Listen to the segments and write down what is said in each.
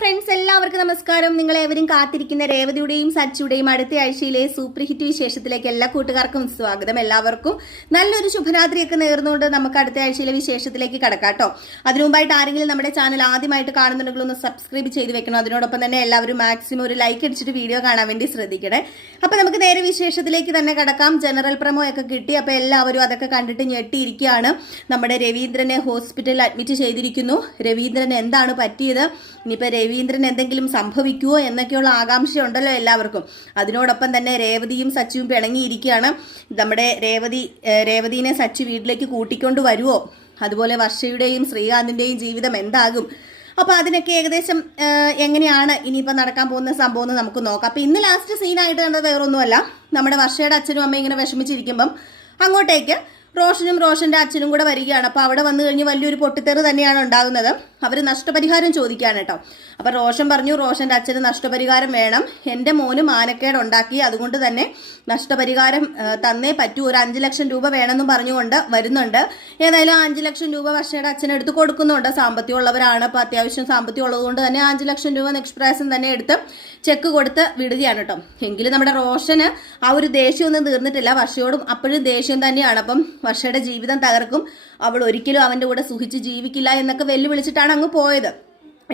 Friends, എല്ലാവർക്കും നമസ്കാരം. നിങ്ങളേവരും കാത്തിരിക്കുന്ന രേവതിയുടെയും സച്ചിയുടെയും അടുത്ത ആഴ്ചയിലെ സൂപ്പർ ഹിറ്റ് വിശേഷത്തിലേക്ക് എല്ലാ കൂട്ടുകാർക്കും സ്വാഗതം. എല്ലാവർക്കും നല്ലൊരു ശുഭരാത്രിയൊക്കെ നേർന്നുകൊണ്ട് നമുക്ക് അടുത്ത ആഴ്ചയിലെ വിശേഷത്തിലേക്ക് കടക്കാട്ടോ. അതിനു മുമ്പായിട്ട് ആരെങ്കിലും നമ്മുടെ ചാനൽ ആദ്യമായിട്ട് കാണുന്നുണ്ടെങ്കിൽ ഒന്ന് സബ്സ്ക്രൈബ് ചെയ്ത് വെക്കണം. അതിനോടൊപ്പം തന്നെ എല്ലാവരും മാക്സിമം ഒരു ലൈക്ക് അടിച്ചിട്ട് വീഡിയോ കാണാൻ വേണ്ടി ശ്രദ്ധിക്കണേ. അപ്പൊ നമുക്ക് നേരെ വിശേഷത്തിലേക്ക് തന്നെ കടക്കാം. ജനറൽ പ്രമോ ഒക്കെ കിട്ടി. അപ്പൊ എല്ലാവരും അതൊക്കെ കണ്ടിട്ട് ഞെട്ടിയിരിക്കുകയാണ്. നമ്മുടെ രവീന്ദ്രനെ ഹോസ്പിറ്റലിൽ അഡ്മിറ്റ് ചെയ്തിരിക്കുന്നു. രവീന്ദ്രന് എന്താണ് പറ്റിയത്, ഇനിയിപ്പോൾ രവീന്ദ്രൻ എന്തെങ്കിലും സംഭവിക്കുമോ എന്നൊക്കെയുള്ള ആകാംക്ഷയുണ്ടല്ലോ എല്ലാവർക്കും. അതിനോടൊപ്പം തന്നെ രേവതിയും സച്ചിയും പിണങ്ങിയിരിക്കുകയാണ്. നമ്മുടെ രേവതിനെ സച്ചി വീട്ടിലേക്ക് കൂട്ടിക്കൊണ്ട് വരുമോ, അതുപോലെ വർഷയുടെയും ശ്രീകാന്തിൻ്റെയും ജീവിതം എന്താകും, അപ്പോൾ അതിനൊക്കെ ഏകദേശം എങ്ങനെയാണ് ഇനിയിപ്പോൾ നടക്കാൻ പോകുന്ന സംഭവം എന്ന് നമുക്ക് നോക്കാം. അപ്പോൾ ഇന്ന് ലാസ്റ്റ് സീനായിട്ട് കണ്ടത് വേറൊന്നുമല്ല, നമ്മുടെ വർഷയുടെ അച്ഛനും അമ്മയും ഇങ്ങനെ വിഷമിച്ചിരിക്കുമ്പം അങ്ങോട്ടേക്ക് റോഷനും റോഷന്റെ അച്ഛനും കൂടെ വരികയാണ്. അപ്പോൾ അവിടെ വന്നു കഴിഞ്ഞ് വലിയൊരു പൊട്ടിത്തെറി തന്നെയാണ് ഉണ്ടാകുന്നത്. അവർ നഷ്ടപരിഹാരം ചോദിക്കുകയാണ് കേട്ടോ. അപ്പോൾ റോഷൻ പറഞ്ഞു, റോഷന്റെ അച്ഛന് നഷ്ടപരിഹാരം വേണം, എൻ്റെ മോന് മാനക്കേട് ഉണ്ടാക്കി, അതുകൊണ്ട് തന്നെ നഷ്ടപരിഹാരം തന്നേ പറ്റൂ, ഒരു 5 ലക്ഷം രൂപ വേണമെന്നും പറഞ്ഞുകൊണ്ട് വരുന്നുണ്ട്. ഏതായാലും 5 ലക്ഷം രൂപ വർഷയുടെ അച്ഛൻ എടുത്ത് കൊടുക്കുന്നുണ്ട്. സാമ്പത്തികമുള്ളവരാണ്, അപ്പോൾ അത്യാവശ്യം സാമ്പത്തികം ഉള്ളതുകൊണ്ട് തന്നെ 5 ലക്ഷം രൂപ നെക്സ്റ്റ് തന്നെ എടുത്ത് ചെക്ക് കൊടുത്ത് വിടുകയാണ് കേട്ടോ. എങ്കിലും നമ്മുടെ റോഷന് ആ ഒരു ദേഷ്യമൊന്നും തീർന്നിട്ടില്ല. വർഷയോടും അപ്പോഴും ദേഷ്യം തന്നെയാണ്. അപ്പം വർഷയുടെ ജീവിതം തകർക്കും, അവൾ ഒരിക്കലും അവൻ്റെ കൂടെ സുഖിച്ച് ജീവിക്കില്ല എന്നൊക്കെ വെല്ലുവിളിച്ചിട്ടാണ് അങ്ങ് പോയത്.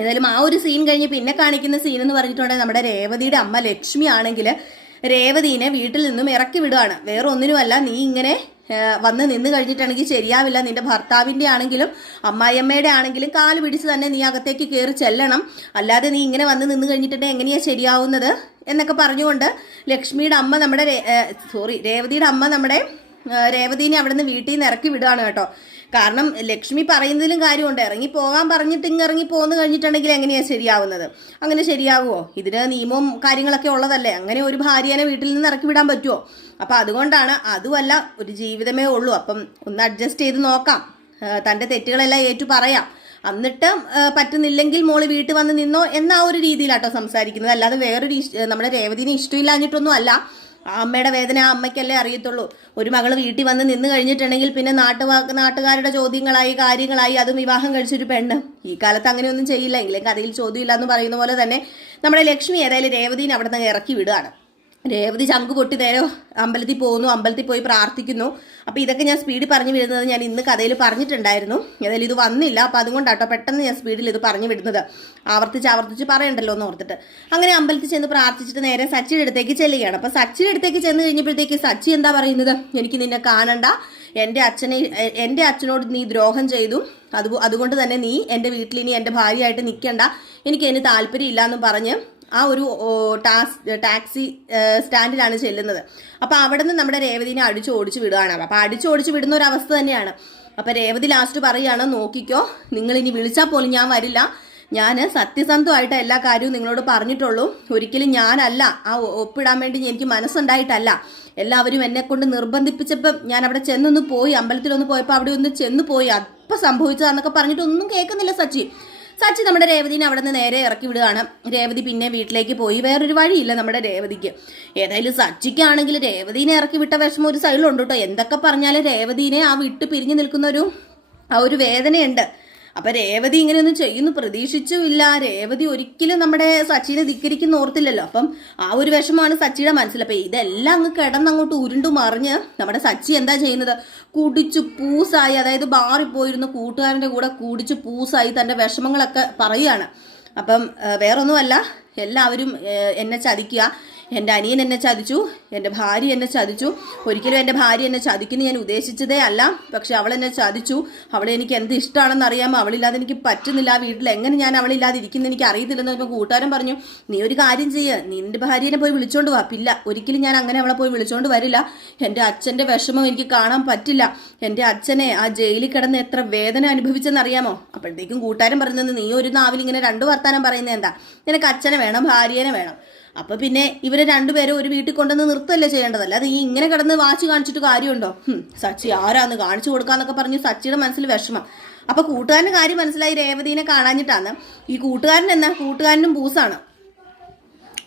ഏതായാലും ആ ഒരു സീൻ കഴിഞ്ഞ് പിന്നെ കാണിക്കുന്ന സീൻ എന്ന് പറഞ്ഞിട്ടുണ്ടെങ്കിൽ നമ്മുടെ രേവതിയുടെ അമ്മ ലക്ഷ്മി ആണെങ്കിൽ രേവതിനെ വീട്ടിൽ നിന്നും ഇറക്കി വിടുകയാണ്. വേറെ ഒന്നിനുമല്ല, നീ ഇങ്ങനെ വന്ന് നിന്ന് കഴിഞ്ഞിട്ടാണെങ്കിൽ ശരിയാവില്ല, നിന്റെ ഭർത്താവിൻ്റെ ആണെങ്കിലും അമ്മായിയമ്മയുടെ ആണെങ്കിലും കാല് പിടിച്ച് തന്നെ നീ അകത്തേക്ക് കയറി ചെല്ലണം, അല്ലാതെ നീ ഇങ്ങനെ വന്ന് നിന്ന് കഴിഞ്ഞിട്ടുണ്ടെങ്കിൽ എങ്ങനെയാണ് ശരിയാവുന്നത് എന്നൊക്കെ പറഞ്ഞുകൊണ്ട് ലക്ഷ്മിയുടെ അമ്മ നമ്മുടെ രേവതിയുടെ അമ്മ നമ്മുടെ രേവതിനെ അവിടെ നിന്ന് വീട്ടിൽ നിന്ന് ഇറക്കി വിടുകയാണ് കേട്ടോ. കാരണം ലക്ഷ്മി പറയുന്നതിലും കാര്യമുണ്ട്. ഇറങ്ങി പോകാൻ പറഞ്ഞിട്ട് ഇറങ്ങി പോന്നു കഴിഞ്ഞിട്ടുണ്ടെങ്കിൽ എങ്ങനെയാണ് ശരിയാവുന്നത്? അങ്ങനെ ശരിയാവുമോ? ഇതിന് നിയമവും കാര്യങ്ങളൊക്കെ ഉള്ളതല്ലേ. അങ്ങനെ ഒരു ഭാര്യനെ വീട്ടിൽ നിന്ന് ഇറക്കി വിടാൻ പറ്റുമോ? അപ്പം അതുകൊണ്ടാണ്. അതുമല്ല, ഒരു ജീവിതമേ ഉള്ളൂ, അപ്പം ഒന്ന് അഡ്ജസ്റ്റ് ചെയ്ത് നോക്കാം, തൻ്റെ തെറ്റുകളെല്ലാം ഏറ്റു പറയാം, എന്നിട്ട് പറ്റുന്നില്ലെങ്കിൽ മോള് വീട്ടിൽ വന്ന് നിന്നോ എന്ന ആ ഒരു രീതിയിലാട്ടോ സംസാരിക്കുന്നത്. അല്ലാതെ വേറൊരു നമ്മുടെ രേവതിനെ ഇഷ്ടമില്ലാഞ്ഞിട്ടൊന്നും അല്ല. ആ അമ്മയുടെ വേദന ആ അമ്മയ്ക്കല്ലേ അറിയത്തുള്ളൂ. ഒരു മകൾ വീട്ടിൽ വന്ന് നിന്ന് കഴിഞ്ഞിട്ടുണ്ടെങ്കിൽ പിന്നെ നാട്ടുകാരുടെ ചോദ്യങ്ങളായി കാര്യങ്ങളായി, അതും വിവാഹം കഴിച്ചൊരു പെണ്ണ്. ഈ കാലത്ത് അങ്ങനെയൊന്നും ചെയ്യില്ല. എങ്കിലും കഥയിൽ ചോദ്യമില്ല എന്ന് പറയുന്ന പോലെ തന്നെ നമ്മുടെ ലക്ഷ്മി ഏതായാലും രേവതിനെ അവിടെ നിന്ന് ഇറക്കി വിടുകയാണ്. രേവതി ചങ്ക് പൊട്ടി നേരെ അമ്പലത്തിൽ പോകുന്നു, അമ്പലത്തിൽ പോയി പ്രാർത്ഥിക്കുന്നു. അപ്പോൾ ഇതൊക്കെ ഞാൻ സ്പീഡിൽ പറഞ്ഞു വിടുന്നത് ഞാൻ ഇന്ന് കഥയിൽ പറഞ്ഞിട്ടുണ്ടായിരുന്നു. ഏതായാലും ഇത് വന്നില്ല, അപ്പോൾ അതുകൊണ്ടാട്ടോ പെട്ടെന്ന് ഞാൻ സ്പീഡിൽ ഇത് പറഞ്ഞു വിടുന്നത്. ആവർത്തിച്ച് പറയണ്ടല്ലോ എന്ന് ഓർത്തിട്ട്. അങ്ങനെ അമ്പലത്തിൽ ചെന്ന് പ്രാർത്ഥിച്ചിട്ട് നേരെ സച്ചിയുടെ അടുത്തേക്ക് ചെല്ലുകയാണ്. അപ്പോൾ സച്ചിയുടെ അടുത്തേക്ക് ചെന്ന് കഴിഞ്ഞപ്പോഴത്തേക്ക് സച്ചി എന്താ പറയുന്നത്, എനിക്ക് നിന്നെ കാണണ്ട, എൻ്റെ അച്ഛനോട് നീ ദ്രോഹം ചെയ്തു, അതുകൊണ്ട് തന്നെ നീ എൻ്റെ വീട്ടിൽ ഇനി എൻ്റെ ഭാര്യയായിട്ട് നിൽക്കണ്ട, എനിക്ക് അതിന് താല്പര്യമില്ല എന്നും പറഞ്ഞ് ആ ഒരു ടാക്സി സ്റ്റാൻഡിലാണ് ചെല്ലുന്നത്. അപ്പോൾ അവിടെ നിന്ന് നമ്മുടെ രേവതിനെ ഓടിച്ച് വിടുകയാണ്. അപ്പോൾ ഓടിച്ച് വിടുന്ന ഒരു അവസ്ഥ തന്നെയാണ്. അപ്പോൾ രേവതി ലാസ്റ്റ് പറയുകയാണ്, നോക്കിക്കോ, നിങ്ങൾ ഇനി വിളിച്ചാൽ പോലും ഞാൻ വരില്ല, ഞാൻ സത്യസന്ധമായിട്ട് എല്ലാ കാര്യവും നിങ്ങളോട് പറഞ്ഞിട്ടുള്ളൂ, ഒരിക്കലും ഞാനല്ല ആ ഒപ്പിടാൻ വേണ്ടി എനിക്ക് മനസ്സുണ്ടായിട്ടല്ല, എല്ലാവരും എന്നെ കൊണ്ട് നിർബന്ധിപ്പിച്ചപ്പോൾ ഞാൻ അവിടെ ചെന്നൊന്ന് പോയി, അമ്പലത്തിലൊന്ന് പോയപ്പോൾ അവിടെ ഒന്ന് ചെന്ന് പോയി, അപ്പം സംഭവിച്ചതാന്നൊക്കെ പറഞ്ഞിട്ടൊന്നും കേൾക്കുന്നില്ല സച്ചി നമ്മുടെ രേവതിനെ അവിടെ നിന്ന് നേരെ ഇറക്കി വിടുകയാണ്. രേവതി പിന്നെ വീട്ടിലേക്ക് പോയി. വേറൊരു വഴിയില്ല നമ്മുടെ രേവതിക്ക്. ഏതായാലും സച്ചിക്കാണെങ്കിൽ രേവതിനെ ഇറക്കി വിട്ട വിഷമം ഒരു സൈഡിലുണ്ട് കേട്ടോ. എന്തൊക്കെ പറഞ്ഞാലും രേവതിനെ ആ വിട്ട് പിരിഞ്ഞു നിൽക്കുന്ന ഒരു വേദനയുണ്ട്. അപ്പം രേവതി ഇങ്ങനെയൊന്നും ചെയ്യുന്നു പ്രതീക്ഷിച്ചുമില്ല. രേവതി ഒരിക്കലും നമ്മുടെ സച്ചിനെ ധിക്കരിക്കുന്ന ഓർത്തില്ലല്ലോ. അപ്പം ആ ഒരു വിഷമമാണ് സച്ചിയുടെ മനസ്സിൽ. അപ്പം ഇതെല്ലാം അങ്ങ് കിടന്നങ്ങോട്ട് ഉരുണ്ടു മറിഞ്ഞ് നമ്മുടെ സച്ചി എന്താ ചെയ്യുന്നത്, കുടിച്ചു പൂസായി, അതായത് ബാറിൽ പോയിരുന്ന കൂട്ടുകാരൻ്റെ കൂടെ കുടിച്ചു പൂസായി തൻ്റെ വിഷമങ്ങളൊക്കെ പറയുകയാണ്. അപ്പം വേറൊന്നുമല്ല, എല്ലാവരും എന്നെ ചതിക്കുക, എൻ്റെ അനിയൻ എന്നെ ചതിച്ചു, എൻ്റെ ഭാര്യ എന്നെ ചതിച്ചു, ഒരിക്കലും എൻ്റെ ഭാര്യ എന്നെ ചതിക്കുന്നു ഞാൻ ഉദ്ദേശിച്ചതേ അല്ല, പക്ഷെ അവളെന്നെ ചതിച്ചു, അവളെ എനിക്ക് എന്ത് ഇഷ്ടമാണെന്ന് അറിയാമോ, അവളില്ലാതെ എനിക്ക് പറ്റുന്നില്ല, ആ വീട്ടിൽ എങ്ങനെ ഞാൻ അവളില്ലാതെ ഇരിക്കുന്നത് എനിക്ക് അറിയത്തില്ലെന്ന് ഇപ്പോൾ കൂട്ടുകാരൻ പറഞ്ഞു, നീ ഒരു കാര്യം ചെയ്യുക, നിൻ്റെ ഭാര്യനെ പോയി വിളിച്ചോണ്ട് വാ. ഇല്ല, ഒരിക്കലും ഞാൻ അങ്ങനെ അവളെ പോയി വിളിച്ചോണ്ട് വരില്ല, എൻ്റെ അച്ഛൻ്റെ വിഷമം എനിക്ക് കാണാൻ പറ്റില്ല, എൻ്റെ അച്ഛനെ ആ ജയിലിൽ കിടന്ന് എത്ര വേദന അനുഭവിച്ചെന്നറിയാമോ. അപ്പോഴത്തേക്കും കൂട്ടുകാരൻ പറയുന്നത്, നീ ഒരു നാവിൽ ഇങ്ങനെ 2 വർത്താനം പറയുന്നത് എന്താ, നിനക്ക് അച്ഛനെ വേണം ഭാര്യനെ വേണം, അപ്പോൾ പിന്നെ ഇവരെ രണ്ടുപേരും ഒരു വീട്ടിൽ കൊണ്ടുവന്ന് നിർത്തല്ലേ ചെയ്യേണ്ടതല്ല, അത് ഈ ഇങ്ങനെ കിടന്ന് വാശി കാണിച്ചിട്ട് കാര്യമുണ്ടോ, സച്ചി ആരാന്ന് കാണിച്ചു കൊടുക്കാന്നൊക്കെ പറഞ്ഞു സച്ചിയുടെ മനസ്സിൽ വിഷമം. അപ്പോൾ കൂട്ടുകാരൻ്റെ കാര്യം മനസ്സിലായി, രേവതിനെ കാണാഞ്ഞിട്ടാണ്. ഈ കൂട്ടുകാരനും പൂസാണ്.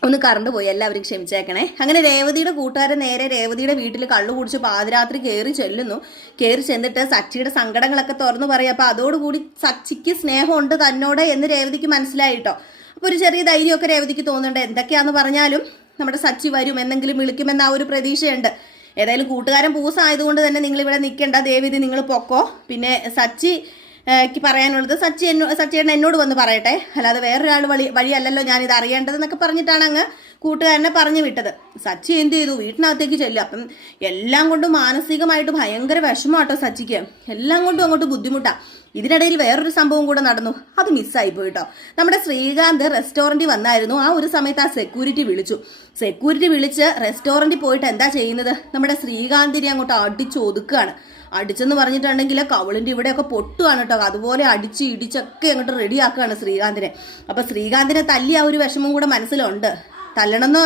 ഒന്ന് കറണ്ട് പോയി, എല്ലാവരും ക്ഷമിച്ചേക്കണേ. അങ്ങനെ രേവതിയുടെ കൂട്ടുകാരൻ നേരെ രേവതിയുടെ വീട്ടിൽ കള്ളു കുടിച്ച് പാതിരാത്രി കയറി ചെന്നിട്ട് സച്ചിയുടെ സങ്കടങ്ങളൊക്കെ തുറന്നു പറയും. അപ്പോൾ അതോടുകൂടി സച്ചിക്ക് സ്നേഹമുണ്ട് തന്നോട് എന്ന് രേവതിക്ക് മനസ്സിലായിട്ടോ. അപ്പോൾ ഒരു ചെറിയ ധൈര്യമൊക്കെ രേവതിക്ക് തോന്നുന്നുണ്ട്. എന്തൊക്കെയാണെന്ന് പറഞ്ഞാലും നമ്മുടെ സച്ചി വരും, എന്തെങ്കിലും വിളിക്കുമെന്ന ആ ഒരു പ്രതീക്ഷയുണ്ട്. ഏതായാലും കൂട്ടുകാരൻ പൂസായതുകൊണ്ട് തന്നെ നിങ്ങൾ ഇവിടെ നിൽക്കേണ്ട, ദേവിതി നിങ്ങൾ പൊക്കോ. പിന്നെ സച്ചിക്ക് പറയാനുള്ളത് സച്ചിയേട്ടൻ എന്നോട് വന്ന് പറയട്ടെ, അല്ലാതെ വേറൊരാൾ വഴിയല്ലല്ലോ ഞാനിത് അറിയേണ്ടതെന്നൊക്കെ പറഞ്ഞിട്ടാണ് അങ്ങ് കൂട്ടുകാരനെ പറഞ്ഞു വിട്ടത്. സച്ചി എന്ത് ചെയ്തു, വീട്ടിനകത്തേക്ക് ചെല്ലും. അപ്പം എല്ലാം കൊണ്ടും മാനസികമായിട്ട് ഭയങ്കര വിഷമാട്ടോ സച്ചിക്ക്, എല്ലാം കൊണ്ടും അങ്ങോട്ട് ബുദ്ധിമുട്ടാണ്. ഇതിനിടയിൽ വേറൊരു സംഭവം കൂടെ നടന്നു, അത് മിസ്സായി പോയിട്ടോ. നമ്മുടെ ശ്രീകാന്ത് റെസ്റ്റോറൻറ്റിൽ വന്നായിരുന്നു. ആ ഒരു സമയത്ത് ആ സെക്യൂരിറ്റി വിളിച്ച് റെസ്റ്റോറൻറ്റിൽ പോയിട്ട് എന്താ ചെയ്യുന്നത്, നമ്മുടെ ശ്രീകാന്തിനെ അങ്ങോട്ട് അടിച്ചൊതുക്കുകയാണ്. അടിച്ചെന്ന് പറഞ്ഞിട്ടുണ്ടെങ്കിൽ കവളിൻ്റെ ഇവിടെയൊക്കെ പൊട്ടുകയാണ് കേട്ടോ. അതുപോലെ അടിച്ച് ഇടിച്ചൊക്കെ അങ്ങോട്ട് റെഡിയാക്കുകയാണ് ശ്രീകാന്തിനെ. അപ്പം ശ്രീകാന്തിനെ തല്ലി ആ ഒരു വിഷമം കൂടെ മനസ്സിലുണ്ട്. തല്ലണമെന്ന്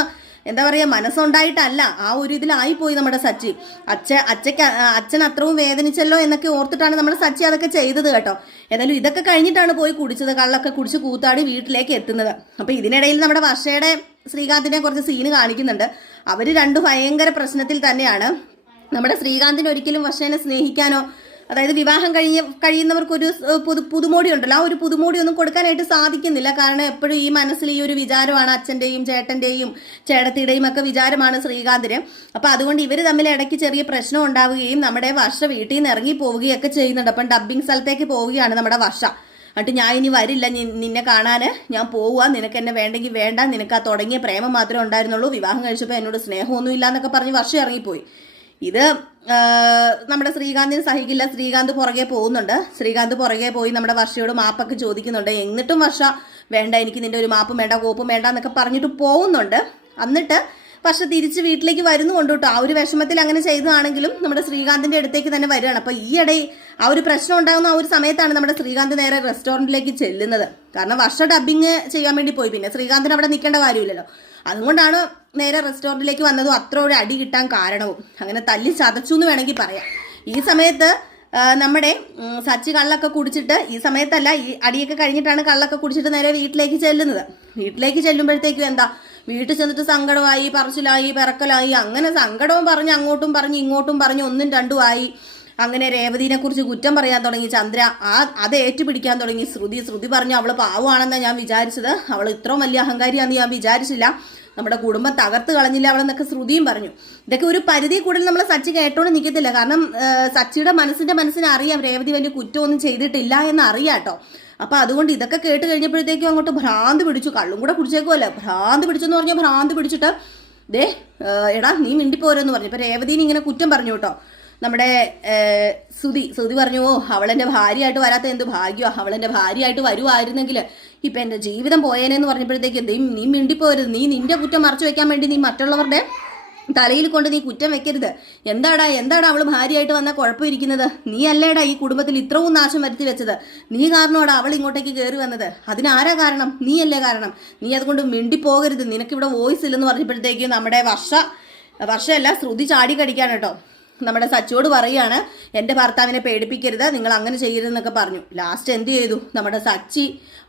എന്താ പറയുക, മനസ്സുണ്ടായിട്ടല്ല, ആ ഒരു ഇതിലായിപ്പോയി നമ്മുടെ സച്ചി. അച്ഛൻ അത്രയും വേദനിച്ചല്ലോ എന്നൊക്കെ ഓർത്തിട്ടാണ് നമ്മുടെ സച്ചി അതൊക്കെ ചെയ്തത് കേട്ടോ. ഏതായാലും ഇതൊക്കെ കഴിഞ്ഞിട്ടാണ് പോയി കുടിച്ചത്, കള്ളൊക്കെ കുടിച്ച് കൂത്താടി വീട്ടിലേക്ക് എത്തുന്നത്. അപ്പം ഇതിനിടയിൽ നമ്മുടെ വർഷയുടെ ശ്രീകാന്തിനെ കുറച്ച് സീന് കാണിക്കുന്നുണ്ട്. അവർ രണ്ടും ഭയങ്കര പ്രശ്നത്തിൽ തന്നെയാണ്. നമ്മുടെ ശ്രീകാന്തിന് ഒരിക്കലും വർഷേനെ സ്നേഹിക്കാനോ, അതായത് വിവാഹം കഴിയുന്നവർക്കൊരു പുതുമോടി ഉണ്ടല്ലോ, ആ ഒരു പുതുമോടി ഒന്നും കൊടുക്കാനായിട്ട് സാധിക്കുന്നില്ല. കാരണം എപ്പോഴും ഈ മനസ്സിൽ ഈ ഒരു വിചാരമാണ്, അച്ഛൻ്റെയും ചേട്ടൻ്റെയും ചേട്ടത്തിയുടെയും ഒക്കെ വിചാരമാണ് ശ്രീകാന്തിന്. അപ്പം അതുകൊണ്ട് ഇവർ തമ്മിൽ ഇടയ്ക്ക് ചെറിയ പ്രശ്നം ഉണ്ടാവുകയും നമ്മുടെ വർഷ വീട്ടിൽ നിന്ന് ഇറങ്ങി പോവുകയൊക്കെ ചെയ്യുന്നുണ്ട്. അപ്പം ഡബ്ബിംഗ് സ്ഥലത്തേക്ക് പോവുകയാണ് നമ്മുടെ വർഷ. എന്നിട്ട് ഞാൻ ഇനി വരില്ല, നിന്നെ കാണാൻ ഞാൻ പോവുക, നിനക്ക് എന്നെ വേണ്ടെങ്കിൽ വേണ്ട, നിനക്ക് ആ തുടങ്ങിയ പ്രേമം മാത്രമേ ഉണ്ടായിരുന്നുള്ളൂ, വിവാഹം കഴിച്ചപ്പോൾ എന്നോട് സ്നേഹമൊന്നും ഇല്ല എന്നൊക്കെ പറഞ്ഞ് വർഷം ഇറങ്ങിപ്പോയി. ഇത് നമ്മുടെ ശ്രീകാന്തിന് സഹിക്കില്ല. ശ്രീകാന്ത് പുറകെ പോകുന്നുണ്ട്. ശ്രീകാന്ത് പുറകെ പോയി നമ്മുടെ വർഷയോട് മാപ്പൊക്കെ ചോദിക്കുന്നുണ്ട്. എന്നിട്ടും വർഷ വേണ്ട, എനിക്ക് നിന്റെ ഒരു മാപ്പും വേണ്ട, കോപ്പും വേണ്ട എന്നൊക്കെ പറഞ്ഞിട്ട് പോകുന്നുണ്ട്. എന്നിട്ട് വർഷ തിരിച്ച് വീട്ടിലേക്ക് വരുന്നുണ്ട് കേട്ടോ. ആ ഒരു വിഷമത്തിൽ അങ്ങനെ ചെയ്തതാണെങ്കിലും നമ്മുടെ ശ്രീകാന്തിന്റെ അടുത്തേക്ക് തന്നെ വരികയാണ്. അപ്പൊ ഈയിടെ ആ ഒരു പ്രശ്നം ഉണ്ടാകുന്ന ആ ഒരു സമയത്താണ് നമ്മുടെ ശ്രീകാന്ത് നേരെ റെസ്റ്റോറൻറ്റിലേക്ക് ചെല്ലുന്നത്. കാരണം വർഷ ഡബ്ബിങ് ചെയ്യാൻ വേണ്ടി പോയി, പിന്നെ ശ്രീകാന്തിന് അവിടെ നിൽക്കേണ്ട കാര്യമില്ലല്ലോ. അതുകൊണ്ടാണ് നേരെ റെസ്റ്റോറൻറ്റിലേക്ക് വന്നതും അത്ര ഒരു അടി കിട്ടാൻ കാരണവും. അങ്ങനെ തല്ലി ചതച്ചു എന്ന് വേണമെങ്കിൽ പറയാം. ഈ സമയത്ത് നമ്മുടെ സച്ചി കള്ളൊക്കെ കുടിച്ചിട്ട്, ഈ സമയത്തല്ല, ഈ അടിയൊക്കെ കഴിഞ്ഞിട്ടാണ് കള്ളൊക്കെ കുടിച്ചിട്ട് നേരെ വീട്ടിലേക്ക് ചെല്ലുന്നത്. വീട്ടിലേക്ക് ചെല്ലുമ്പോഴത്തേക്കും എന്താ, വീട്ടിൽ ചെന്നിട്ട് സങ്കടമായി, പറച്ചിലായി, പിറക്കലായി, അങ്ങനെ സങ്കടവും പറഞ്ഞ് അങ്ങോട്ടും പറഞ്ഞ് ഇങ്ങോട്ടും പറഞ്ഞ് ഒന്നും രണ്ടും ആയി. അങ്ങനെ രേവതിനെ കുറിച്ച് കുറ്റം പറയാൻ തുടങ്ങി ചന്ദ്ര. അത് ഏറ്റുപിടിക്കാൻ തുടങ്ങി ശ്രുതി പറഞ്ഞു അവള് പാവമാണെന്നാണ് ഞാൻ വിചാരിച്ചത്, അവൾ ഇത്രയും വലിയ അഹങ്കാരിയാണെന്ന് ഞാൻ വിചാരിച്ചില്ല, നമ്മുടെ കുടുംബം തകർത്ത് കളഞ്ഞില്ല അവളെന്നൊക്കെ ശ്രുതിയും പറഞ്ഞു. ഇതൊക്കെ ഒരു പരിധി കൂടുതൽ നമ്മൾ സച്ചി കേട്ടോണ്ട് നിൽക്കത്തില്ല. കാരണം സച്ചിയുടെ മനസ്സിനെ അറിയാം, രേവതി വലിയ കുറ്റമൊന്നും ചെയ്തിട്ടില്ല എന്ന് അറിയാം കേട്ടോ. അപ്പൊ അതുകൊണ്ട് ഇതൊക്കെ കേട്ട് കഴിഞ്ഞപ്പോഴത്തേക്കും അങ്ങോട്ട് ഭ്രാന്ത് പിടിച്ചു. കള്ളും കൂടെ കുടിച്ചേക്കുമല്ലോ, ഭ്രാന്ത് പിടിച്ചെന്ന് പറഞ്ഞാൽ ഭ്രാന്ത് പിടിച്ചിട്ട് എടാ നീ മിണ്ടിപ്പോരെന്ന് പറഞ്ഞു. ഇപ്പൊ രേവതിനെ ഇങ്ങനെ കുറ്റം പറഞ്ഞു കേട്ടോ. നമ്മുടെ ശ്രുതി പറഞ്ഞു, ഓ അവളെന്റെ ഭാര്യയായിട്ട് വരാത്ത എന്ത് ഭാഗ്യോ, അവളെന്റെ ഭാര്യയായിട്ട് വരുമായിരുന്നെങ്കിൽ ഇപ്പൊ എന്റെ ജീവിതം പോയേനെന്ന് പറഞ്ഞപ്പോഴത്തേക്ക് നീ മിണ്ടിപ്പോരുത്, നീ നിന്റെ കുറ്റം മറച്ചു വെക്കാൻ വേണ്ടി നീ മറ്റുള്ളവരുടെ തലയിൽ കൊണ്ട് നീ കുറ്റം വെക്കരുത്. എന്താടാ അവള് ഭാര്യയായിട്ട് വന്നാൽ കുഴപ്പമിരിക്കുന്നത്, നീ അല്ലേടാ ഈ കുടുംബത്തിൽ ഇത്രയും നാശം വരുത്തി വെച്ചത്, നീ കാരണമാടാ അവൾ ഇങ്ങോട്ടേക്ക് കയറി വന്നത്, അതിനാരാ കാരണം, നീയല്ലേ കാരണം, നീ അതുകൊണ്ട് മിണ്ടിപ്പോകരുത്, നിനക്കിവിടെ വോയിസ് ഇല്ലെന്ന് പറഞ്ഞപ്പോഴത്തേക്കും നമ്മുടെ വർഷമല്ല ശ്രുതി ചാടി കടിക്കാണ് കേട്ടോ. നമ്മുടെ സച്ചിയോട് പറയുകയാണ്, എൻ്റെ ഭർത്താവിനെ പേടിപ്പിക്കരുത്, നിങ്ങൾ അങ്ങനെ ചെയ്യരുതെന്നൊക്കെ പറഞ്ഞു. ലാസ്റ്റ് എന്ത് ചെയ്തു, നമ്മുടെ സച്ചി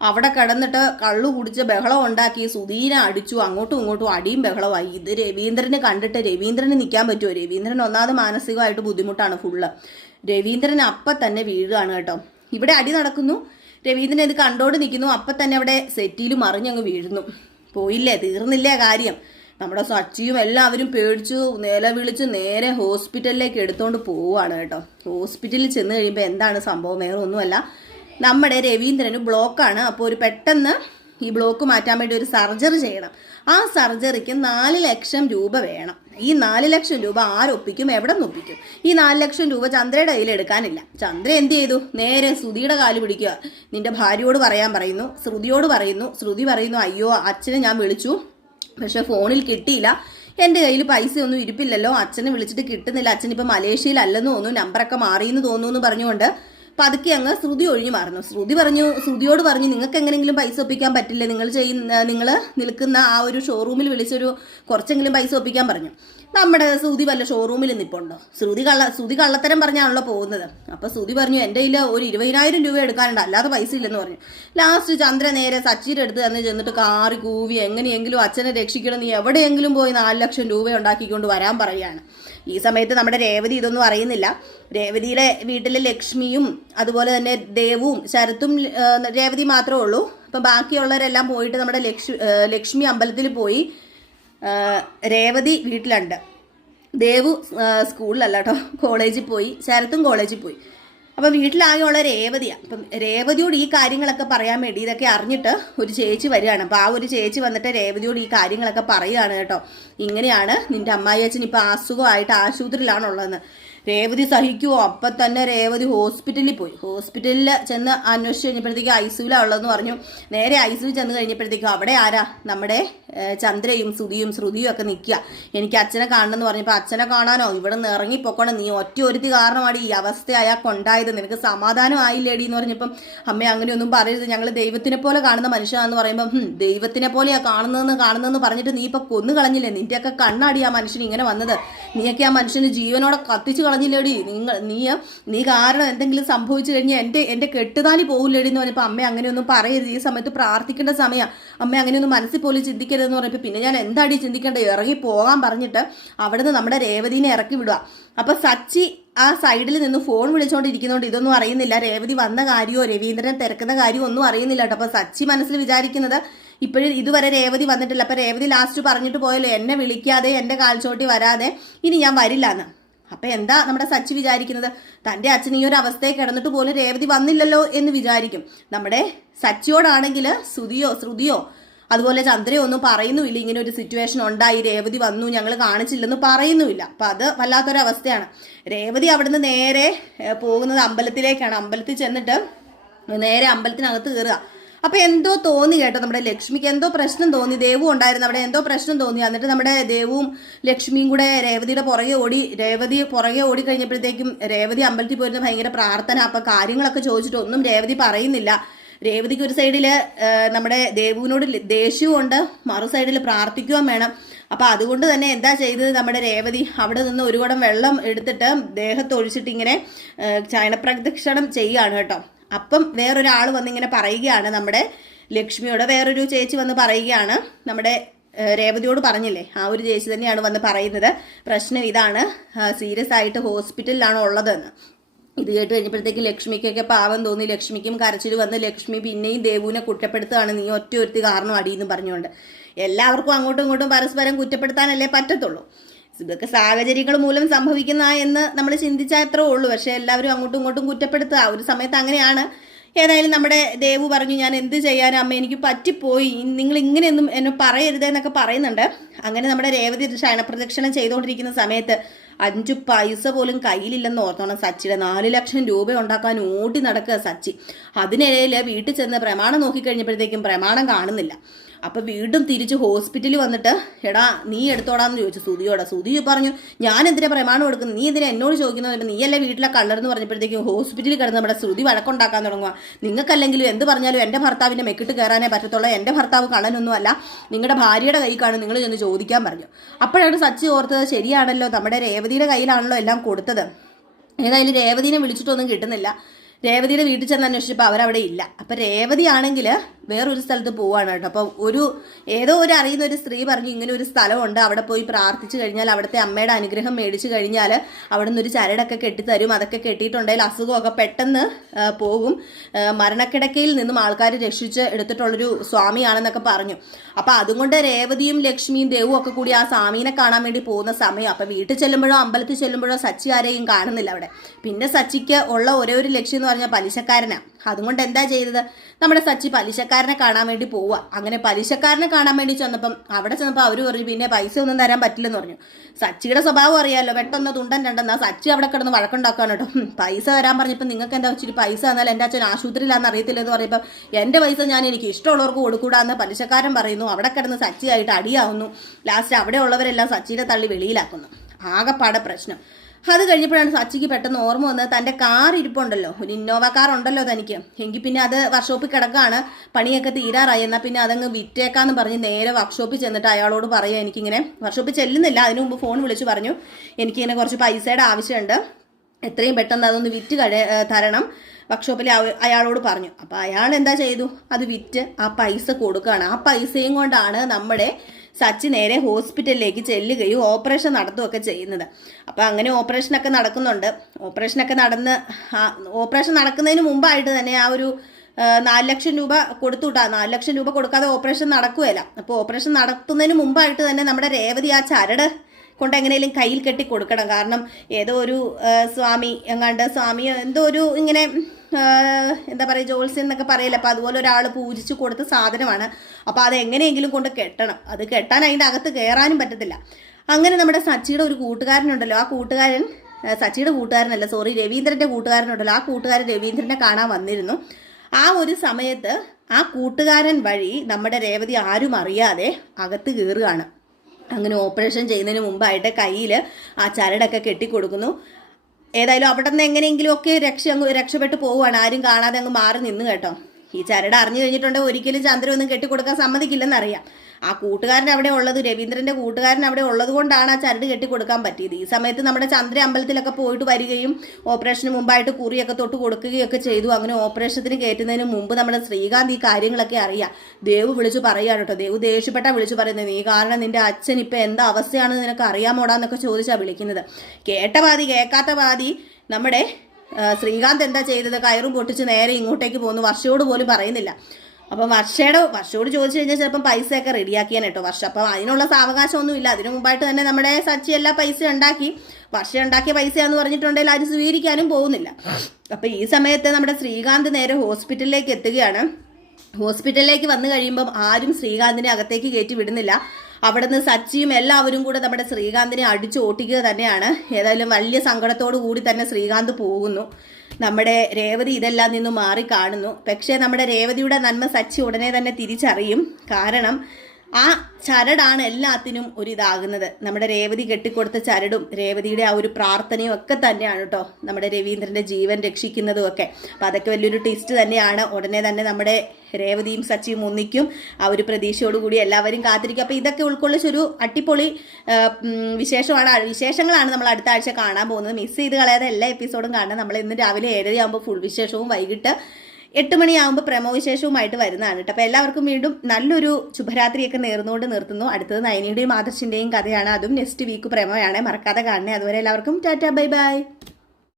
അവിടെ കിടന്നിട്ട് കള്ളു കുടിച്ച് ബഹളം ഉണ്ടാക്കി സുധീനെ അടിച്ചു. അങ്ങോട്ടും ഇങ്ങോട്ടും അടിയും ബഹളമായി. ഇത് രവീന്ദ്രനെ കണ്ടിട്ട് രവീന്ദ്രന് നിൽക്കാൻ പറ്റുമോ? രവീന്ദ്രൻ ഒന്നാമത് മാനസികമായിട്ട് ബുദ്ധിമുട്ടാണ് ഫുള്ള്. രവീന്ദ്രൻ അപ്പം തന്നെ വീഴുകയാണ് കേട്ടോ. ഇവിടെ അടി നടക്കുന്നു, രവീന്ദ്രൻ ഇത് കണ്ടോണ്ട് നിൽക്കുന്നു, അപ്പം തന്നെ അവിടെ സെറ്റിയിൽ മറിഞ്ഞങ്ങ് വീഴുന്നു. പോയില്ലേ, തീർന്നില്ലേ കാര്യം. നമ്മുടെ സച്ചിയും എല്ലാവരും പേടിച്ചു നിലവിളിച്ച് നേരെ ഹോസ്പിറ്റലിലേക്ക് എടുത്തോണ്ട് പോവുകയാണ് കേട്ടോ. ഹോസ്പിറ്റലിൽ ചെന്ന് കഴിയുമ്പോൾ എന്താണ് സംഭവം, വേറെ ഒന്നുമല്ല, നമ്മുടെ രവീന്ദ്രന് ബ്ലോക്കാണ്. അപ്പോൾ ഒരു പെട്ടെന്ന് ഈ ബ്ലോക്ക് മാറ്റാൻ വേണ്ടി ഒരു സർജറി ചെയ്യണം. ആ സർജറിക്ക് 4 ലക്ഷം രൂപ വേണം. ഈ 4 ലക്ഷം രൂപ ആരൊപ്പിക്കും, എവിടെ നിന്ന് ഒപ്പിക്കും? ഈ 4 ലക്ഷം രൂപ ചന്ദ്രയുടെ കയ്യിൽ എടുക്കാനില്ല. ചന്ദ്ര എന്ത് ചെയ്തു, നേരെ ശ്രുതിയുടെ കാല് പിടിക്കുക. നിന്റെ ഭാര്യയോട് പറയാൻ പറയുന്നു, ശ്രുതിയോട് പറയുന്നു. ശ്രുതി പറയുന്നു, അയ്യോ അച്ഛനെ ഞാൻ വിളിച്ചു, പക്ഷെ ഫോണിൽ കിട്ടിയില്ല, എൻ്റെ കയ്യിൽ പൈസയൊന്നും ഇരിപ്പില്ലല്ലോ, അച്ഛനെ വിളിച്ചിട്ട് കിട്ടുന്നില്ല, അച്ഛനിപ്പോൾ മലേഷ്യയിലല്ലെന്ന് തോന്നുന്നു, നമ്പറൊക്കെ മാറിയെന്ന് തോന്നുന്നു എന്ന് പറഞ്ഞുകൊണ്ട് പതുക്കെ അങ്ങ് ശ്രുതി ഒഴിഞ്ഞു മാറുന്നു. ശ്രുതിയോട് പറഞ്ഞു, നിങ്ങൾക്ക് എങ്ങനെയെങ്കിലും പൈസ ഒപ്പിക്കാൻ പറ്റില്ലേ, നിങ്ങൾ നിൽക്കുന്ന ആ ഒരു ഷോറൂമിൽ വിളിച്ചൊരു കുറച്ചെങ്കിലും പൈസ ഒപ്പിക്കാൻ പറഞ്ഞു. നമ്മുടെ ശ്രുതി വല്ല ഷോറൂമിൽ നിൽപ്പുണ്ടോ? ശ്രുതി കള്ളത്തരം പറഞ്ഞാണല്ലോ പോകുന്നത്. അപ്പോൾ ശ്രുതി പറഞ്ഞു, എൻ്റെ കയ്യിൽ ഒരു 20,000 രൂപ എടുക്കാനുണ്ട്, അല്ലാതെ പൈസ ഇല്ലെന്ന് പറഞ്ഞു. ലാസ്റ്റ് ചന്ദ്ര നേരെ സച്ചിയുടെ അടുത്ത് തന്നെ ചെന്നിട്ട് കാറി കൂവി എങ്ങനെയെങ്കിലും അച്ഛനെ രക്ഷിക്കണം, നീ എവിടെയെങ്കിലും പോയി 4 ലക്ഷം രൂപ ഉണ്ടാക്കിക്കൊണ്ട് വരാൻ പറയുകയാണ്. ഈ സമയത്ത് നമ്മുടെ രേവതി ഇതൊന്നും അറിയുന്നില്ല. രേവതിയുടെ വീട്ടിലെ ലക്ഷ്മിയും അതുപോലെ തന്നെ ദേവും ശരത്തും രേവതി മാത്രമേ ഉള്ളൂ. ഇപ്പം ബാക്കിയുള്ളവരെല്ലാം പോയിട്ട് നമ്മുടെ ലക്ഷ്മി അമ്പലത്തിൽ പോയി. രേവതി വീട്ടിലുണ്ട്. ദേവു സ്കൂളിലല്ല കേട്ടോ, കോളേജിൽ പോയി. ശരത്തും കോളേജിൽ പോയി. അപ്പം വീട്ടിലാകെയുള്ള രേവതിയാണ്. അപ്പം രേവതിയോട് ഈ കാര്യങ്ങളൊക്കെ പറയാൻ വേണ്ടി ഇതൊക്കെ അറിഞ്ഞിട്ട് ഒരു ചേച്ചി വരികയാണ്. അപ്പോൾ ആ ഒരു ചേച്ചി വന്നിട്ട് രേവതിയോട് ഈ കാര്യങ്ങളൊക്കെ പറയുകയാണ് കേട്ടോ. ഇങ്ങനെയാണ് നിന്റെ അമ്മായിയച്ഛൻ ഇപ്പോൾ അസുഖമായിട്ട് ആശുപത്രിയിലാണുള്ളതെന്ന്. രേവതി സഹിക്കുമോ? അപ്പം തന്നെ രേവതി ഹോസ്പിറ്റലിൽ പോയി. ഹോസ്പിറ്റലിൽ ചെന്ന് അന്വേഷിച്ച് കഴിഞ്ഞപ്പോഴത്തേക്കും ഐസിയുലാണ് ഉള്ളതെന്ന് പറഞ്ഞു. നേരെ ഐസിയു ചെന്ന് കഴിഞ്ഞപ്പോഴത്തേക്കും അവിടെ ആരാ? നമ്മുടെ ചന്ദ്രയും ശ്രുതിയും ഒക്കെ നിൽക്കുക. എനിക്ക് അച്ഛനെ കാണണമെന്ന് പറഞ്ഞപ്പോൾ അച്ഛനെ കാണാനോ ഇവിടെ നിന്ന് ഇറങ്ങിപ്പോക്കണം, നീ ഒറ്റ ഒരുത്തി കാരണമാണ് ഈ അവസ്ഥ അയാൾക്കുണ്ടായത്, നിനക്ക് സമാധാനം ആയില്ലേടി എന്ന് പറഞ്ഞപ്പം അമ്മ അങ്ങനെയൊന്നും പറയരുത്, ഞങ്ങൾ ദൈവത്തിനെ പോലെ കാണുന്ന മനുഷ്യനാണെന്ന് പറയുമ്പം ദൈവത്തിനെ പോലെയാ കാണുന്നതെന്ന് പറഞ്ഞിട്ട് നീ ഇപ്പം കൊന്നു കളഞ്ഞില്ലേ? നിന്റെയൊക്കെ കണ്ണാടി ആ മനുഷ്യൻ ഇങ്ങനെ വന്നത്, നീയൊക്കെ ആ മനുഷ്യന് ജീവനോടെ കത്തിച്ച് കളഞ്ഞില്ലേടി, നീ കാരണം എന്തെങ്കിലും സംഭവിച്ചു കഴിഞ്ഞാൽ എൻ്റെ കെട്ടുതാലി പോകില്ലേടി എന്ന് പറഞ്ഞപ്പോൾ അമ്മ അങ്ങനെയൊന്നും പറയരുത്, ഈ സമയത്ത് പ്രാർത്ഥിക്കേണ്ട സമയം, അമ്മ അങ്ങനെയൊന്നും മനസ്സിൽ പോലും ചിന്തിക്കരുതെന്ന് പറഞ്ഞപ്പോൾ പിന്നെ ഞാൻ എന്താടി ചിന്തിക്കേണ്ടത്, ഇറങ്ങി പോകാൻ പറഞ്ഞിട്ട് അവിടുന്ന് നമ്മുടെ രേവതിനെ ഇറക്കി വിടുക. അപ്പൊ സച്ചി ആ സൈഡിൽ നിന്ന് ഫോൺ വിളിച്ചുകൊണ്ടിരിക്കുന്നതുകൊണ്ട് ഇതൊന്നും അറിയുന്നില്ല. രേവതി വന്ന കാര്യമോ രവീന്ദ്രൻ തിരക്കുന്ന കാര്യമോ ഒന്നും അറിയുന്നില്ല കേട്ടോ. അപ്പൊ സച്ചി മനസ്സിൽ വിചാരിക്കുന്നത് ഇപ്പോഴും ഇതുവരെ രേവതി വന്നിട്ടില്ല. അപ്പൊ രേവതി ലാസ്റ്റ് പറഞ്ഞിട്ട് പോയല്ലോ, എന്നെ വിളിക്കാതെ എൻ്റെ കാൽച്ചോട്ടി വരാതെ ഇനി ഞാൻ വരില്ല എന്ന്. അപ്പൊ എന്താ നമ്മുടെ സച്ചി വിചാരിക്കുന്നത്? തൻ്റെ അച്ഛൻ ഈ ഒരു അവസ്ഥയെ കിടന്നിട്ട് പോലും രേവതി വന്നില്ലല്ലോ എന്ന് വിചാരിക്കും. നമ്മുടെ സച്ചിയോടാണെങ്കിൽ ശ്രുതിയോ അതുപോലെ ചന്ദ്രയോ ഒന്നും പറയുന്നുമില്ല, ഇങ്ങനെ ഒരു സിറ്റുവേഷൻ ഉണ്ടായി, രേവതി വന്നു, ഞങ്ങൾ കാണിച്ചില്ലെന്ന് പറയുന്നുമില്ല. അപ്പൊ അത് വല്ലാത്തൊരവസ്ഥയാണ്. രേവതി അവിടുന്ന് നേരെ പോകുന്നത് അമ്പലത്തിലേക്കാണ്. അമ്പലത്തിൽ ചെന്നിട്ട് നേരെ അമ്പലത്തിനകത്ത് കയറുക. അപ്പൊ എന്തോ തോന്നി കേട്ടോ, നമ്മുടെ ലക്ഷ്മിക്ക് എന്തോ പ്രശ്നം തോന്നി. ദേവു ഉണ്ടായിരുന്നു അവിടെ, എന്തോ പ്രശ്നം തോന്നി. എന്നിട്ട് നമ്മുടെ ദേവും ലക്ഷ്മിയും കൂടെ രേവതി പുറകെ ഓടി കഴിഞ്ഞപ്പോഴത്തേക്കും രേവതി അമ്പലത്തിൽ പോയിരുന്ന ഭയങ്കര പ്രാർത്ഥന. അപ്പൊ കാര്യങ്ങളൊക്കെ ചോദിച്ചിട്ട് ഒന്നും രേവതി പറയുന്നില്ല. രേവതിക്ക് ഒരു സൈഡിൽ നമ്മുടെ ദേവുവിനോട് ദേഷ്യവും ഉണ്ട്, മറു സൈഡിൽ പ്രാർത്ഥിക്കുകയും വേണം. അപ്പൊ അതുകൊണ്ട് തന്നെ എന്താ ചെയ്തത്, നമ്മുടെ രേവതി അവിടെ നിന്ന് ഒരു കുടം വെള്ളം എടുത്തിട്ട് ദേഹത്തൊഴിച്ചിട്ട് ഇങ്ങനെ ചയനപ്രദക്ഷിണം ചെയ്യുകയാണ് കേട്ടോ. അപ്പം വേറൊരാൾ വന്നിങ്ങനെ പറയുകയാണ്, നമ്മുടെ ലക്ഷ്മിയോട് വേറൊരു ചേച്ചി വന്ന് പറയുകയാണ്, നമ്മുടെ രേവതിയോട് പറഞ്ഞില്ലേ ആ ഒരു ചേച്ചി തന്നെയാണ് വന്ന് പറയുന്നത്, പ്രശ്നം ഇതാണ്, സീരിയസ് ആയിട്ട് ഹോസ്പിറ്റലിലാണ് ഉള്ളതെന്ന്. ഇത് കേട്ട് കഴിഞ്ഞപ്പോഴത്തേക്കും ലക്ഷ്മിക്കൊക്കെ പാവം തോന്നി. ലക്ഷ്മിക്കും കരച്ചിൽ വന്ന് ലക്ഷ്മി പിന്നെയും ദേവുവിനെ കുറ്റപ്പെടുത്തുകയാണ്, നീ ഒറ്റ ഒരുത്തി കാരണം അടിയെന്ന് പറഞ്ഞുകൊണ്ട്. എല്ലാവർക്കും അങ്ങോട്ടും ഇങ്ങോട്ടും പരസ്പരം കുറ്റപ്പെടുത്താനല്ലേ പറ്റത്തുള്ളൂ. ഇതൊക്കെ സാഹചര്യങ്ങൾ മൂലം സംഭവിക്കുന്ന എന്ന് നമ്മൾ ചിന്തിച്ചാൽ എത്ര ഉള്ളൂ. പക്ഷെ എല്ലാവരും അങ്ങോട്ടും ഇങ്ങോട്ടും കുറ്റപ്പെടുത്തുക ഒരു സമയത്ത് അങ്ങനെയാണ്. ഏതായാലും നമ്മുടെ ദേവു പറഞ്ഞു, ഞാൻ എന്ത് ചെയ്യാനും അമ്മ, എനിക്ക് പറ്റിപ്പോയി, നിങ്ങൾ ഇങ്ങനെയൊന്നും എന്നെ പറയരുതെന്നൊക്കെ പറയുന്നുണ്ട്. അങ്ങനെ നമ്മുടെ രേവതി ശയനപ്രദക്ഷിണം ചെയ്തുകൊണ്ടിരിക്കുന്ന സമയത്ത് 5 പൈസ പോലും കയ്യിലില്ലെന്ന് ഓർത്തോണം. സച്ചിയുടെ 4 ലക്ഷം രൂപ ഉണ്ടാക്കാൻ ഓടി നടക്കുക സച്ചി. അതിനിടയിൽ വീട്ടിൽ ചെന്ന് പ്രമാണം നോക്കിക്കഴിഞ്ഞപ്പോഴത്തേക്കും പ്രമാണം കാണുന്നില്ല. അപ്പൊ വീണ്ടും തിരിച്ച് ഹോസ്പിറ്റലിൽ വന്നിട്ട്, എടാ നീ എടുത്തോടാന്ന് ചോദിച്ചു ശ്രുതിയോടെ. ശ്രുതി പറഞ്ഞു, ഞാൻ എന്തിനാ പ്രമാണം എടുക്കുന്നത്, നീ എന്തിനാ എന്നോട് ചോദിക്കുന്നത്, നീയല്ലേ വീട്ടിലെ കള്ളർന്ന് പറഞ്ഞപ്പോഴത്തേക്കും ഹോസ്പിറ്റലിൽ കിടന്ന് നമ്മുടെ ശ്രുതി വഴക്കുണ്ടാക്കാൻ തുടങ്ങുക. നിങ്ങൾക്കല്ലെങ്കിലും എന്ത് പറഞ്ഞാലും എൻ്റെ ഭർത്താവിൻ്റെ മെക്കിട്ട് കയറാനേ പറ്റത്തുള്ളൂ, എൻ്റെ ഭർത്താവ് കള്ളനൊന്നും അല്ല, നിങ്ങളുടെ ഭാര്യയുടെ കൈ കാണും, നിങ്ങൾ ചെന്ന് ചോദിക്കാൻ പറഞ്ഞു. അപ്പോഴാണ് സച്ചി ഓർത്തത്, ശരിയാണല്ലോ, നമ്മുടെ രേവതിയുടെ കയ്യിലാണല്ലോ എല്ലാം കൊടുത്തത്. ഏതായാലും രേവതിനെ വിളിച്ചിട്ടൊന്നും കിട്ടുന്നില്ല. രേവതിയുടെ വീട്ടിൽ ചെന്ന് അന്വേഷിച്ചപ്പോൾ അവരവിടെ ഇല്ല. അപ്പം രേവതി ആണെങ്കിൽ വേറൊരു സ്ഥലത്ത് പോവാണ് കേട്ടോ. അപ്പം ഏതോ അറിയുന്ന ഒരു സ്ത്രീ പറഞ്ഞു, ഇങ്ങനെ ഒരു സ്ഥലമുണ്ട്, അവിടെ പോയി പ്രാർത്ഥിച്ചു കഴിഞ്ഞാൽ അവിടുത്തെ അമ്മയുടെ അനുഗ്രഹം മേടിച്ചു കഴിഞ്ഞാൽ അവിടെ നിന്നൊരു ചരടൊക്കെ കെട്ടിത്തരും, അതൊക്കെ കെട്ടിയിട്ടുണ്ടെങ്കിൽ അസുഖമൊക്കെ പെട്ടെന്ന് പോകും, മരണക്കിടക്കയിൽ നിന്നും ആൾക്കാർ രക്ഷിച്ച് എടുത്തിട്ടുള്ളൊരു സ്വാമിയാണെന്നൊക്കെ പറഞ്ഞു. അപ്പം അതുകൊണ്ട് രേവതിയും ലക്ഷ്മിയും ദേവും ഒക്കെ കൂടി ആ സ്വാമീനെ കാണാൻ വേണ്ടി പോകുന്ന സമയം. അപ്പം വീട്ടിൽ ചെല്ലുമ്പോഴോ അമ്പലത്തിൽ ചെല്ലുമ്പോഴോ സച്ചി ആരെയും കാണുന്നില്ല അവിടെ. പിന്നെ സച്ചിക്ക് ഉള്ള ഒരേ ഒരു ലക്ഷ്യം എന്ന് പറഞ്ഞാൽ പലിശക്കാരനാണ്. അതുകൊണ്ട് എന്താ ചെയ്തത്, നമ്മുടെ സച്ചി പലിശക്കാരനെ കാണാൻ വേണ്ടി പോവുക. അങ്ങനെ പലിശക്കാരനെ കാണാൻ വേണ്ടി ചെന്നപ്പം അവിടെ ചെന്നപ്പോൾ അവർ പറഞ്ഞു, പിന്നെ പൈസ ഒന്നും തരാൻ പറ്റില്ലെന്ന് പറഞ്ഞു. സച്ചിയുടെ സ്വഭാവം അറിയാമല്ലോ, വെട്ടൊന്ന് തുണ്ടൻ രണ്ടെന്നാ സച്ചി അവിടെ കിടന്ന് വഴക്കുണ്ടാക്കാൻ കേട്ടോ. പൈസ തരാൻ പറഞ്ഞപ്പോൾ നിങ്ങൾക്ക് എന്താ വെച്ചിട്ട് പൈസ എന്നാൽ എൻ്റെ അച്ഛൻ ആശുപത്രിയിലാണെന്ന് അറിയത്തില്ലെന്ന് പറയുമ്പോൾ എൻ്റെ പൈസ എനിക്ക് ഇഷ്ടമുള്ളവർക്ക് കൊടുക്കൂടാന്ന് പലിശക്കാരൻ പറയുന്നു. അവിടെ കിടന്ന് സച്ചിയായിട്ട് അടിയാവുന്നു. ലാസ്റ്റ് അവിടെ ഉള്ളവരെല്ലാം സച്ചിനെ തള്ളി വെളിയിലാക്കുന്നു. ആകെപ്പാടെ പ്രശ്നം. അത് കഴിഞ്ഞപ്പോഴാണ് സച്ചിക്ക് പെട്ടെന്ന് ഓർമ്മ വന്നത്, തൻ്റെ കാർ ഇരിപ്പുണ്ടല്ലോ, ഒരു ഇന്നോവ കാർ ഉണ്ടല്ലോ തനിക്ക്, എങ്കിൽ പിന്നെ അത് വർക്ക്ഷോപ്പിൽ കിടക്കുകയാണ്, പണിയൊക്കെ തീരാറായി, എന്നാൽ പിന്നെ അതങ്ങ് വിറ്റേക്കാന്ന് പറഞ്ഞ് നേരെ വർക്ക്ഷോപ്പിൽ ചെന്നിട്ട് അയാളോട് പറയുക, എനിക്കിങ്ങനെ വർക്ക്ഷോപ്പിൽ ചെല്ലുന്നില്ല, അതിനു മുമ്പ് ഫോൺ വിളിച്ച് പറഞ്ഞു, എനിക്കിങ്ങനെ കുറച്ച് പൈസയുടെ ആവശ്യമുണ്ട്, എത്രയും പെട്ടെന്ന് അതൊന്ന് വിറ്റ് തരണം, വർക്ക്ഷോപ്പിൽ അയാളോട് പറഞ്ഞു. അപ്പോൾ അയാൾ എന്താ ചെയ്തു, അത് വിറ്റ് ആ പൈസ കൊടുക്കുകയാണ്. ആ പൈസയും കൊണ്ടാണ് നമ്മുടെ സച്ചി നേരെ ഹോസ്പിറ്റലിലേക്ക് ചെല്ലുകയും ഓപ്പറേഷൻ നടത്തുകയൊക്കെ ചെയ്യുന്നത്. അപ്പോൾ അങ്ങനെ ഓപ്പറേഷനൊക്കെ നടക്കുന്നുണ്ട്. ഓപ്പറേഷൻ നടക്കുന്നതിന് മുമ്പായിട്ട് തന്നെ ആ ഒരു 4 ലക്ഷം രൂപ കൊടുത്തുട്ടാ. 4 ലക്ഷം രൂപ കൊടുക്കാതെ ഓപ്പറേഷൻ നടക്കുകയില്ല. അപ്പോൾ ഓപ്പറേഷൻ നടത്തുന്നതിന് മുമ്പായിട്ട് തന്നെ നമ്മുടെ രേവതി ആ ചരട് കൊണ്ട് എങ്ങനെയും കയ്യിൽ കെട്ടി കൊടുക്കണം. കാരണം ഏതോ ഒരു സ്വാമി എന്തോ ഒരു ഇങ്ങനെ എന്താ പറയുക, ജോത്സ്യം എന്നൊക്കെ പറയില്ല. അപ്പോൾ അതുപോലെ ഒരാൾ പൂജിച്ച് കൊടുത്ത സാധനമാണ്. അപ്പോൾ അത് എങ്ങനെയെങ്കിലും കൊണ്ട് കെട്ടണം. അത് കെട്ടാൻ അതിൻ്റെ അകത്ത് കയറാനും പറ്റത്തില്ല. അങ്ങനെ നമ്മുടെ സച്ചിയുടെ ഒരു കൂട്ടുകാരനുണ്ടല്ലോ, ആ കൂട്ടുകാരൻ സച്ചിയുടെ കൂട്ടുകാരനല്ല, സോറി, രവീന്ദ്രൻ്റെ കൂട്ടുകാരനുണ്ടല്ലോ, ആ കൂട്ടുകാരൻ രവീന്ദ്രനെ കാണാൻ വന്നിരുന്നു. ആ ഒരു സമയത്ത് ആ കൂട്ടുകാരൻ വഴി നമ്മുടെ രേവതി ആരും അറിയാതെ അകത്ത് കയറുകയാണ്. അങ്ങനെ ഓപ്പറേഷൻ ചെയ്യുന്നതിന് മുമ്പായിട്ട് കയ്യിൽ ആ ചരടൊക്കെ കെട്ടിക്കൊടുക്കുന്നു. ഏതായാലും അവിടെ നിന്ന് എങ്ങനെയെങ്കിലും ഒക്കെ രക്ഷപ്പെട്ട് പോവുകയാണ്. ആരും കാണാതെ അങ്ങ് മാറി നിന്ന് കേട്ടോ. ഈ ചരട് അറിഞ്ഞു കഴിഞ്ഞിട്ടുണ്ടെങ്കിൽ ഒരിക്കലും ചന്ദ്രൻ ഒന്നും കെട്ടിക്കൊടുക്കാൻ സമ്മതിക്കില്ലെന്നറിയാം. ആ കൂട്ടുകാരൻ അവിടെ ഉള്ളത്, രവീന്ദ്രൻ്റെ കൂട്ടുകാരൻ അവിടെ ഉള്ളത് കൊണ്ടാണ് ആ ചരട് കെട്ടിക്കൊടുക്കാൻ പറ്റിയത്. ഈ സമയത്ത് നമ്മുടെ ചന്ദ്ര അമ്പലത്തിലൊക്കെ പോയിട്ട് വരികയും ഓപ്പറേഷന് മുമ്പായിട്ട് കുറിയൊക്കെ തൊട്ട് കൊടുക്കുകയൊക്കെ ചെയ്തു. അങ്ങനെ ഓപ്പറേഷത്തിന് കയറ്റുന്നതിന് മുമ്പ് നമ്മുടെ ശ്രീകാന്ത് ഈ കാര്യങ്ങളൊക്കെ അറിയാം. ദേവ് വിളിച്ചു പറയുകയാണ് കേട്ടോ. ദേവ് ദേഷ്യപ്പെട്ടാ വിളിച്ചു പറയുന്നത്, നീ കാരണം നിന്റെ അച്ഛൻ ഇപ്പം എന്താ അവസ്ഥയാണെന്ന് നിനക്ക് അറിയാമോടാന്നൊക്കെ ചോദിച്ചാണ് വിളിക്കുന്നത്. കേട്ട പാതി കേൾക്കാത്ത പാതി നമ്മുടെ ശ്രീകാന്ത് എന്താ ചെയ്തത്, കയറും പൊട്ടിച്ച് നേരെ ഇങ്ങോട്ടേക്ക് പോകുന്നു. വർഷയോട് പോലും പറയുന്നില്ല. അപ്പം വർഷയോട് ചോദിച്ചു കഴിഞ്ഞാൽ ചിലപ്പം പൈസയൊക്കെ റെഡിയാക്കിയാൻ കേട്ടോ വർഷം. അപ്പം അതിനുള്ള സാവകാശമൊന്നുമില്ല. അതിനു മുമ്പായിട്ട് തന്നെ നമ്മുടെ സച്ചി എല്ലാ പൈസ ഉണ്ടാക്കി, വർഷം ഉണ്ടാക്കിയ പൈസയാന്ന് പറഞ്ഞിട്ടുണ്ടെങ്കിൽ ആരും സ്വീകരിക്കാനും പോകുന്നില്ല. അപ്പം ഈ സമയത്ത് നമ്മുടെ ശ്രീകാന്ത് നേരെ ഹോസ്പിറ്റലിലേക്ക് എത്തുകയാണ്. ഹോസ്പിറ്റലിലേക്ക് വന്നു കഴിയുമ്പം ആരും ശ്രീകാന്തിനെ അകത്തേക്ക് കയറ്റി വിടുന്നില്ല. അവിടെ നിന്ന് സച്ചിയും എല്ലാവരും കൂടെ നമ്മുടെ ശ്രീകാന്തിനെ അടിച്ചു ഓട്ടിക്കുക തന്നെയാണ്. ഏതായാലും വലിയ സങ്കടത്തോടു കൂടി തന്നെ ശ്രീകാന്ത് പോകുന്നു. നമ്മുടെ രേവതി ഇതെല്ലാം നിന്നും മാറി കാണുന്നു. പക്ഷേ നമ്മുടെ രേവതിയുടെ നന്മ സച്ചി ഉടനെ തന്നെ തിരിച്ചറിയും. കാരണം ആ ചരടാണ് എല്ലാത്തിനും ഒരിതാകുന്നത്. നമ്മുടെ രേവതി കെട്ടിക്കൊടുത്ത ചരടും രേവതിയുടെ ആ ഒരു പ്രാർത്ഥനയും ഒക്കെ തന്നെയാണ് കേട്ടോ നമ്മുടെ രവീന്ദ്രൻ്റെ ജീവൻ രക്ഷിക്കുന്നതും ഒക്കെ. അപ്പോൾ അതൊക്കെ വലിയൊരു ട്വിസ്റ്റ് തന്നെയാണ്. ഉടനെ തന്നെ നമ്മുടെ രേവതിയും സച്ചിയും ഒന്നിക്കും ആ ഒരു പ്രതീക്ഷയോടുകൂടി എല്ലാവരും കാത്തിരിക്കും. അപ്പോൾ ഇതൊക്കെ ഉൾക്കൊള്ളിച്ചൊരു അടിപൊളി വിശേഷങ്ങളാണ് നമ്മൾ അടുത്ത ആഴ്ച കാണാൻ പോകുന്നത്. മിസ് ചെയ്ത് കളയാതെ എല്ലാ എപ്പിസോഡും കാണാം. നമ്മൾ ഇന്ന് രാവിലെ 7:30 ആകുമ്പോൾ ഫുൾ വിശേഷവും, വൈകിട്ട് 8 മണിയാകുമ്പോൾ പ്രമോ വിശേഷവുമായിട്ട് വരുന്നതാണ് കേട്ടോ. അപ്പോൾ എല്ലാവർക്കും വീണ്ടും നല്ലൊരു ശുഭരാത്രിയൊക്കെ നേർന്നുകൊണ്ട് നിർത്തുന്നു. അടുത്തത് നയനിയുടെയും ആദർശിൻ്റെയും കഥയാണ്. അതും നെക്സ്റ്റ് വീക്ക് പ്രമോയാണ്. മറക്കാതെ കാണണേ. അതുവരെ എല്ലാവർക്കും ടാറ്റാ, ബൈ ബൈ.